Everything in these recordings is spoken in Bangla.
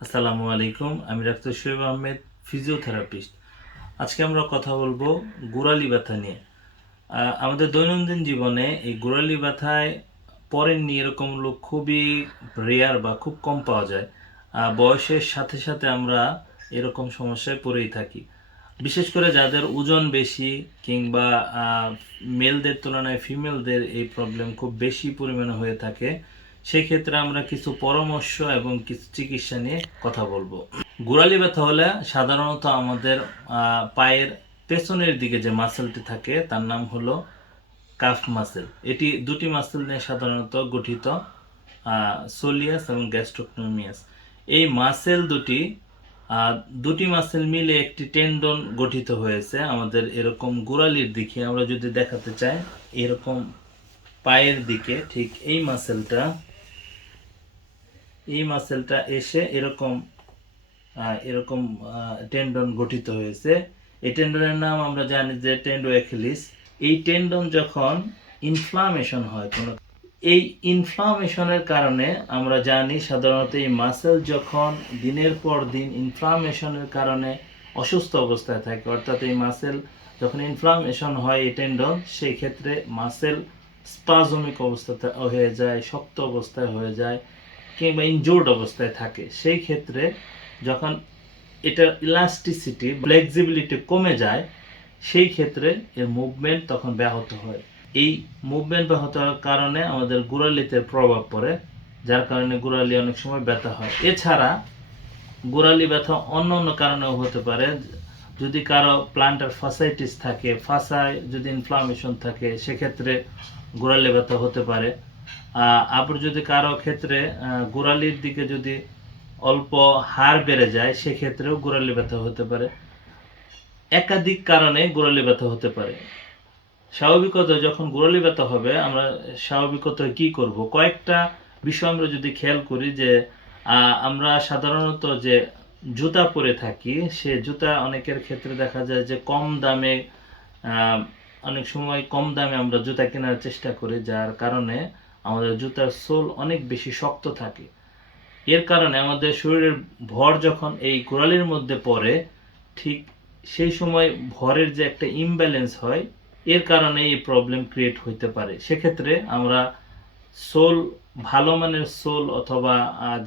আসসালামু আলাইকুম। আমি ডাক্তার শোয়েব আহমেদ, ফিজিওথেরাপিস্ট। আজকে আমরা কথা বলবো গোড়ালি ব্যথা নিয়ে। আমাদের দৈনন্দিন জীবনে এই গোড়ালি ব্যথায় পড়েননি এরকম লোক খুবই রেয়ার বা খুব কম পাওয়া যায়। বয়সের সাথে সাথে আমরা এরকম সমস্যায় পড়েই থাকি। বিশেষ করে যাদের ওজন বেশি কিংবা মেলদের তুলনায় ফিমেলদের এই প্রবলেম খুব বেশি পরিমাণে হয়ে থাকে, সেই ক্ষেত্রে আমরা কিছু পরামর্শ এবং কিছু চিকিৎসা নিয়ে কথা বলবো। গোড়ালি ব্যথা হলে সাধারণত আমাদের পায়ের পেছনের দিকে যে মাসেলটি থাকে তার নাম হলো কাফ মাসেল। এটি দুটি মাসেল নিয়ে সাধারণত গঠিত, সোলিয়াস এবং গ্যাস্ট্রোকনোমিয়াস। এই মাসেল দুটি মাসেল মিলে একটি টেন্ডন গঠিত হয়েছে আমাদের এরকম গোড়ালির দিকে। আমরা যদি দেখাতে চাই এরকম পায়ের দিকে ঠিক এই মাসেলটা এসে এরকম এরকম টেন্ডন গঠিত হয়েছে। এই টেন্ডনের নাম আমরা জানি যে টেন্ডো অ্যাকিলিস। এই টেন্ডন যখন ইনফ্লামেশন হয় এই ইনফ্লামেশনের কারণে আমরা জানি সাধারণত এই মাসেল যখন দিনের পর দিন ইনফ্লামেশনের কারণে অসুস্থ অবস্থায় থাকে, অর্থাৎ এই মাসেল যখন ইনফ্লামেশন হয় এই টেন্ডন, সেই ক্ষেত্রে মাসেল স্পাজমিক অবস্থাতে হয়ে যায়, শক্ত অবস্থায় হয়ে যায় কিংবা ইনজোর্ড অবস্থায় থাকে। সেই ক্ষেত্রে যখন এটার ইলাস্টিসিটি ফ্লেক্সিবিলিটি কমে যায়, সেই ক্ষেত্রে এর মুভমেন্ট তখন ব্যাহত হয়। এই মুভমেন্ট ব্যাহত হওয়ার কারণে আমাদের গোড়ালিতে প্রভাব পড়ে, যার কারণে গোড়ালি অনেক সময় ব্যথা হয়। এছাড়া গোড়ালি ব্যথা অন্য অন্য কারণেও হতে পারে। যদি কারো প্লান্টার ফাসাইটিস থাকে, ফাসায় যদি ইনফ্লামেশন থাকে, সেক্ষেত্রে গোড়ালি ব্যথা হতে পারে। আবার যদি কারো ক্ষেত্রে গোড়ালির দিকে যদি অল্প হাড় বেড়ে যায়, সেক্ষেত্রেও গোড়ালি ব্যথা হতে পারে। একাধিক কারণে গোড়ালি ব্যথা হতে পারে। স্বাভাবিকত যখন গোড়ালি ব্যথা হবে, আমরা স্বাভাবিকত কি করব? কয়েকটা বিষয় আমরা যদি খেয়াল করি যে আমরা সাধারণত যে জুতা পরে থাকি, সে জুতা অনেকের ক্ষেত্রে দেখা যায় যে কম দামে, অনেক সময় কম দামে আমরা জুতা কেনার চেষ্টা করি, যার কারণে আমাদের জুতার সোল অনেক বেশি শক্ত থাকে। এর কারণে আমাদের শরীরের ভর যখন এই গোড়ালির মধ্যে পড়ে, ঠিক সেই সময় ভরের যে একটা ইমব্যালেন্স হয়, এর কারণে এই প্রবলেম ক্রিয়েট হইতে পারে। সেক্ষেত্রে আমরা সোল, ভালো মানের সোল অথবা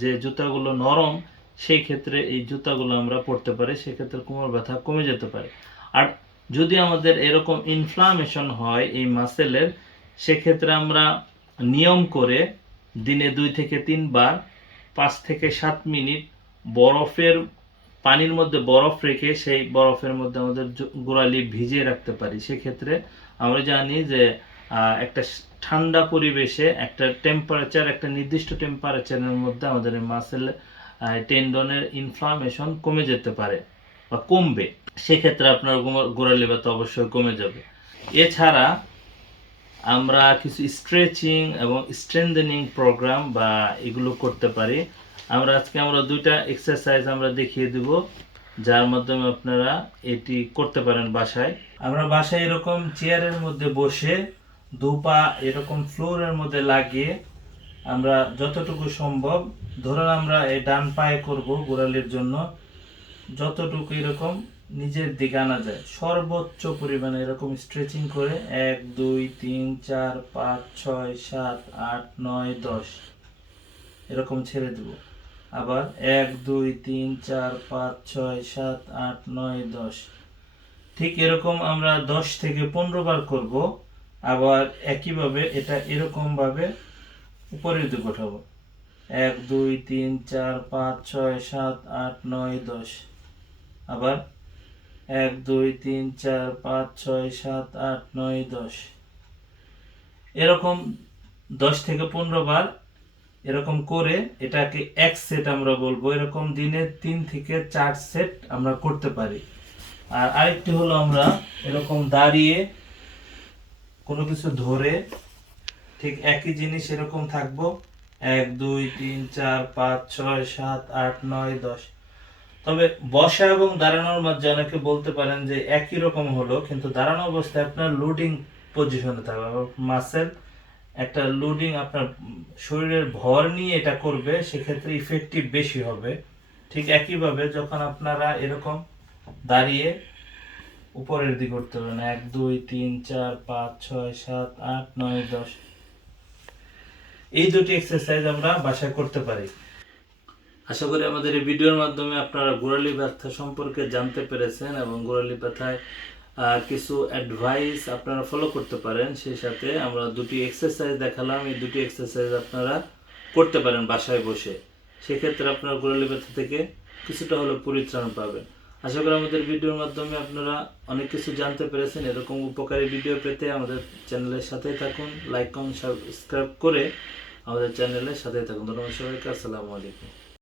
যে জুতাগুলো নরম, সেই ক্ষেত্রে এই জুতাগুলো আমরা পরতে পারি। সেক্ষেত্রে কোমর ব্যথা কমে যেতে পারে। আর যদি আমাদের এরকম ইনফ্লামেশন হয় এই মাসেলের, সেক্ষেত্রে আমরা নিয়ম করে দিনে 2 থেকে 3 বার 5 থেকে 7 মিনিট পানির মধ্যে বরফ রেখে সেই বরফের মধ্যে আমাদের গোড়ালি ভিজিয়ে রাখতে পারি। সেক্ষেত্রে আমরা জানি যে একটা ঠান্ডা পরিবেশে একটা নির্দিষ্ট টেম্পারেচারের মধ্যে আমাদের মাসেল টেন্ডনের ইনফ্লামেশন কমে যেতে পারে বা কমবে। সেক্ষেত্রে আপনার গোড়ালি ব্যথা অবশ্যই কমে যাবে। এছাড়া আমরা কিছু স্ট্রেচিং এবং স্ট্রেংথেনিং প্রোগ্রাম বা এগুলো করতে পারি। আমরা দুইটা এক্সারসাইজ আমরা দেখিয়ে দেব, যার মাধ্যমে আপনারা এটি করতে পারেন বাসায়। আমরা বাসায় এরকম চেয়ারের মধ্যে বসে দুপা এরকম ফ্লোরের মধ্যে লাগিয়ে আমরা যতটুকু সম্ভব, ধরুন আমরা এই ডান পায়ে করব গোড়ালির জন্য, যতটুকু এরকম নিজের দিকে আনা যায় সর্বোচ্চ পরিমাণে এরকম স্ট্রেচিং করে 1 2 3 4 5 6 7 8 9 10 এরকম ছেড়ে দেব। আবার 1 2 3 4 5 6 7 8 9 10, ঠিক এরকম আমরা 10 থেকে 15 বার করব। আবার একইভাবে এটা এরকম ভাবে উপরের দিকে উঠাবো। 1 2 3 4 5 6 7 8 9 10, আবার 1 2 3 4 5 6 7 8 9 10, এরকম 10 থেকে 15 বার এরকম করে এটাকে এক সেট আমরা বলবো। এরকম দিনে 3 থেকে 4 সেট আমরা করতে পারি। আর আরেকটি হলো আমরা এরকম দাঁড়িয়ে কোনো কিছু ধরে ঠিক একই জিনিস এরকম থাকবো 1 2 3 4 5 6 7 8 9 10। তবে বসা এবং দাঁড়ানোর মাঝে অনেকে বলতে পারেন যে একই রকম হলো, কিন্তু দাঁড়ানো অবস্থায় আপনার লোডিং পজিশনে থাকবে, মাসেল একটা লোডিং আপনার শরীরের ভর নিয়ে এটা করবে, সেক্ষেত্রে ইফেক্টিভ বেশি হবে। ঠিক একইভাবে যখন আপনারা এরকম দাঁড়িয়ে উপরের দিকে করতে পারবেন, 1 2 3 4 5 6 7 8 9 10, এই দুটি এক্সারসাইজ আমরা বাসায় করতে পারি। আশা করি আমাদের এই ভিডিওর মাধ্যমে আপনারা গোড়ালি ব্যথা সম্পর্কে জানতে পেরেছেন এবং গোড়ালি ব্যথায় কিছু অ্যাডভাইস আপনারা ফলো করতে পারেন। সেই সাথে আমরা দুটি এক্সারসাইজ দেখালাম, এই দুটি এক্সারসাইজ আপনারা করতে পারেন বাসায় বসে। সেক্ষেত্রে আপনারা গোড়ালি ব্যথা থেকে কিছুটা হলেও পরিত্রাণ পাবেন। আশা করি আমাদের ভিডিওর মাধ্যমে আপনারা অনেক কিছু জানতে পেরেছেন। এরকম উপকারী ভিডিও পেতে আমাদের চ্যানেলের সাথেই থাকুন, লাইক কমেন্ট সাবস্ক্রাইব করে আমাদের চ্যানেলের সাথেই থাকুন। ধন্যবাদ সবাইকে, আসসালামু আলাইকুম।